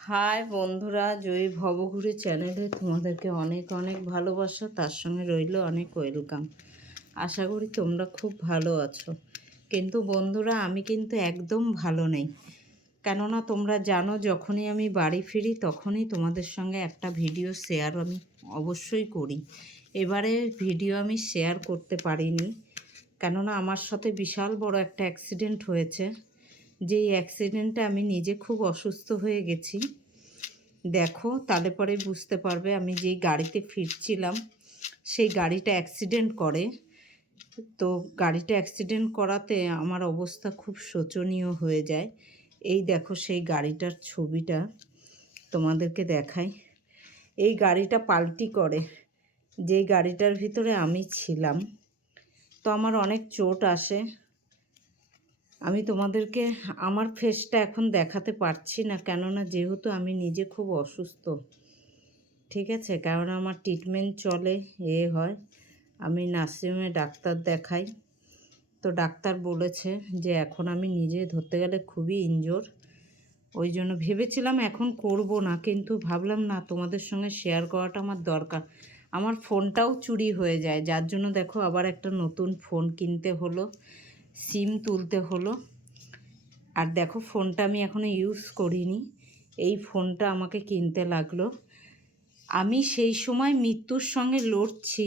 High বন্ধুরা, জয়ী ভবঘুরে চ্যানেলে তোমাদেরকে অনেক অনেক ভালোবাসা, তার সঙ্গে রইল অনেক ওয়েলকাম। আশা করি তোমরা খুব ভালো আছো। কিন্তু বন্ধুরা, আমি কিন্তু একদম ভালো নেই। কেননা তোমরা জানো, যখনই আমি বাড়ি ফিরি তখনই তোমাদের সঙ্গে একটা ভিডিও শেয়ার আমি অবশ্যই করি। এবারে ভিডিও আমি শেয়ার করতে পারিনি, কেননা আমার সাথে বিশাল বড় একটা অ্যাক্সিডেন্ট হয়েছে। যেই অ্যাক্সিডেন্টে আমি নিজে খুব অসুস্থ হয়ে গেছি। দেখো, তাহলে পরে বুঝতে পারবে। আমি যেই গাড়িতে ফিরছিলাম, সেই গাড়িটা অ্যাক্সিডেন্ট করে। তো গাড়িটা অ্যাক্সিডেন্ট করাতে আমার অবস্থা খুব শোচনীয় হয়ে যায়। এই দেখো, সেই গাড়িটার ছবিটা তোমাদেরকে দেখাই। এই গাড়িটা পাল্টি করে, যেই গাড়িটার ভিতরে আমি ছিলাম। তো আমার অনেক চোট আসে। আমি তোমাদেরকে আমার ফেসটা এখন দেখাতে পারছি না, কেননা যেহেতু আমি নিজে খুব অসুস্থ। ঠিক আছে, কারণ আমার ট্রিটমেন্ট চলে, হয়। আমি নার্সিংহোমে ডাক্তার দেখাই। তো ডাক্তার বলেছে যে এখন আমি নিজে ধরতে গেলে খুবই ইনজোর। ওই জন্য ভেবেছিলাম এখন করব না, কিন্তু ভাবলাম না, তোমাদের সঙ্গে শেয়ার করাটা আমার দরকার। আমার ফোনটাও চুরি হয়ে যায়, যার জন্য দেখো আবার একটা নতুন ফোন কিনতে হলো, সিম তুলতে হলো। আর দেখো, ফোনটা আমি এখনও ইউজ করিনি, এই ফোনটা আমাকে কিনতে লাগলো। আমি সেই সময় মৃত্যুর সঙ্গে লড়ছি,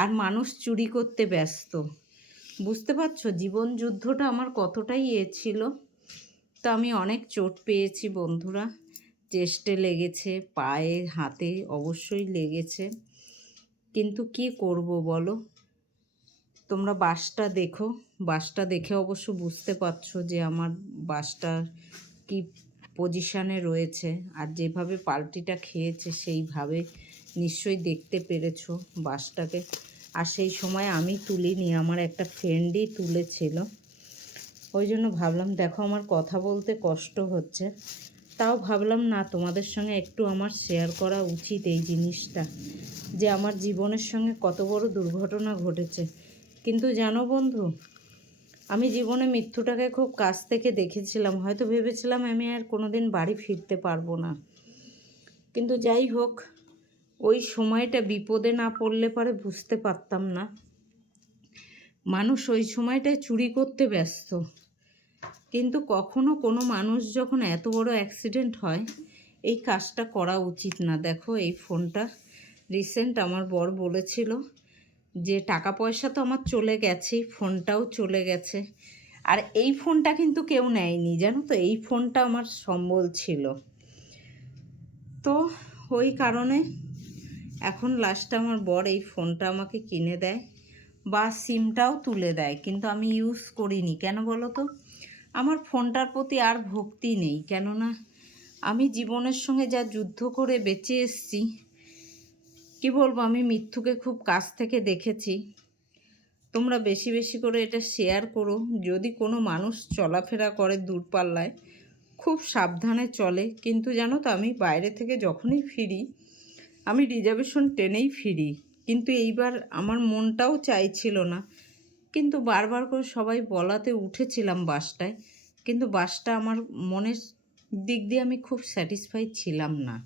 আর মানুষ চুরি করতে ব্যস্ত। বুঝতে পারছো জীবন যুদ্ধটা আমার কতটাই ছিল। তো আমি অনেক চোট পেয়েছি বন্ধুরা, চেস্টে লেগেছে, পায়ে হাতে অবশ্যই লেগেছে। কিন্তু কি করব বলো। তোমরা বাসটা দেখো, বাসটা দেখে অবশ্য বুঝতে পারছো যে আমার বাসটা কি পজিশানে রয়েছে, আর যেভাবে পাল্টিটা খেয়েছে সেইভাবে নিশ্চয়ই দেখতে পেরেছো বাসটাকে। আর সেই সময় আমি তুলিনি, আমার একটা ফ্রেন্ডই তুলেছিল। ওই জন্য ভাবলাম, দেখো আমার কথা বলতে কষ্ট হচ্ছে, তাও ভাবলাম না, তোমাদের সঙ্গে একটু আমার শেয়ার করা উচিত এই জিনিসটা, যে আমার জীবনের সঙ্গে কত বড় দুর্ঘটনা ঘটেছে। কিন্তু জানো বন্ধু, আমি জীবনে মৃত্যুটাকে খুব কাছ থেকে দেখেছিলাম। হয়তো ভেবেছিলাম আমি আর কোনো দিন বাড়ি ফিরতে পারবো না, কিন্তু যাই হোক, ওই সময়টা বিপদে না পড়লে পরে বুঝতে পারতাম না। মানুষ ওই সময়টায় চুরি করতে ব্যস্ত, কিন্তু কখনো কোনো মানুষ যখন এত বড় অ্যাক্সিডেন্ট হয়, এই কাজটা করা উচিত না। দেখো, এই ফোনটা রিসেন্ট আমার বর বলেছিল যে টাকা পয়সা তো আমার চলে গেছেই, ফোনটাও চলে গেছে। আর এই ফোনটা কিন্তু কেউ নেয়নি, জানো তো, এই ফোনটা আমার সম্বল ছিল। তো ওই কারণে এখন লাস্টে আমার বর এই ফোনটা আমাকে কিনে দেয়, বা সিমটাও তুলে দেয়, কিন্তু আমি ইউজ করিনি। কেন বলো তো, আমার ফোনটার প্রতি আর ভক্তি নেই। কেননা আমি জীবনের সঙ্গে যা যুদ্ধ করে বেঁচে এসেছি, কী বলবো, আমি মৃত্যুকে খুব কাছ থেকে দেখেছি। তোমরা বেশি বেশি করে এটা শেয়ার করো। যদি কোনো মানুষ চলাফেরা করে দূরপাল্লায়, খুব সাবধানে চলে। কিন্তু জানো তো, আমি বাইরে থেকে যখনই ফিরি, আমি রিজার্ভেশন ট্রেনেই ফিরি। কিন্তু এইবার আমার মনটাও চাইছিল না, কিন্তু বারবার করে সবাই বলাতে উঠেছিলাম বাসটায়। কিন্তু বাসটা আমার মনের দিক দিয়ে আমি খুব স্যাটিসফাই ছিলাম না,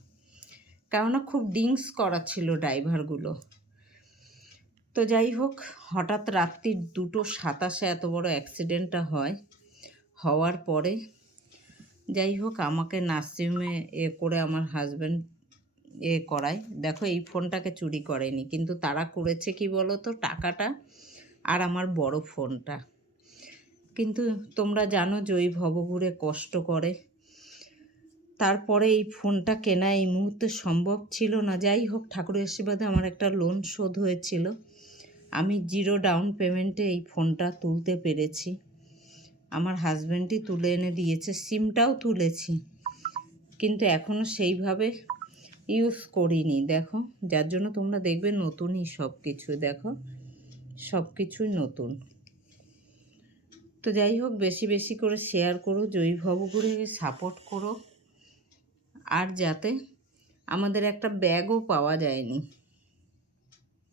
কেননা খুব ড্রিঙ্কস করা ছিল ড্রাইভারগুলো। তো যাই হোক, হঠাৎ রাত্রি 2:27 এত বড় অ্যাক্সিডেন্টটা হয়। হওয়ার পরে যাই হোক, আমাকে নার্সিংহোমে করে আমার হাজব্যান্ড করায়। দেখো, এই ফোনটাকে চুরি করেনি, কিন্তু তারা করেছে কি বলো তো, টাকাটা আর আমার বড় ফোনটা। কিন্তু তোমরা জানো, জয়ী ভবঘুরে কষ্ট করে। তারপরে এই ফোনটা কেনা এই মুহূর্তে সম্ভব ছিল না। যাই হোক, ঠাকুরের আশীর্বাদে আমার একটা লোন শোধ হয়েছিল, আমি 0 ডাউন পেমেন্টে এই ফোনটা তুলতে পেরেছি। আমার হাজব্যান্ডই তুলে এনে দিয়েছে, সিমটাও তুলেছি, কিন্তু এখনও সেইভাবে ইউজ করিনি। দেখো, যার জন্য তোমরা দেখবে নতুনই সব কিছু। দেখো, সব কিছুই নতুন। তো যাই হোক, বেশি বেশি করে শেয়ার করো, জয়ী ভবঘুরে সাপোর্ট করো। আর যাতে আমাদের একটা ব্যাগও পাওয়া যায়নি,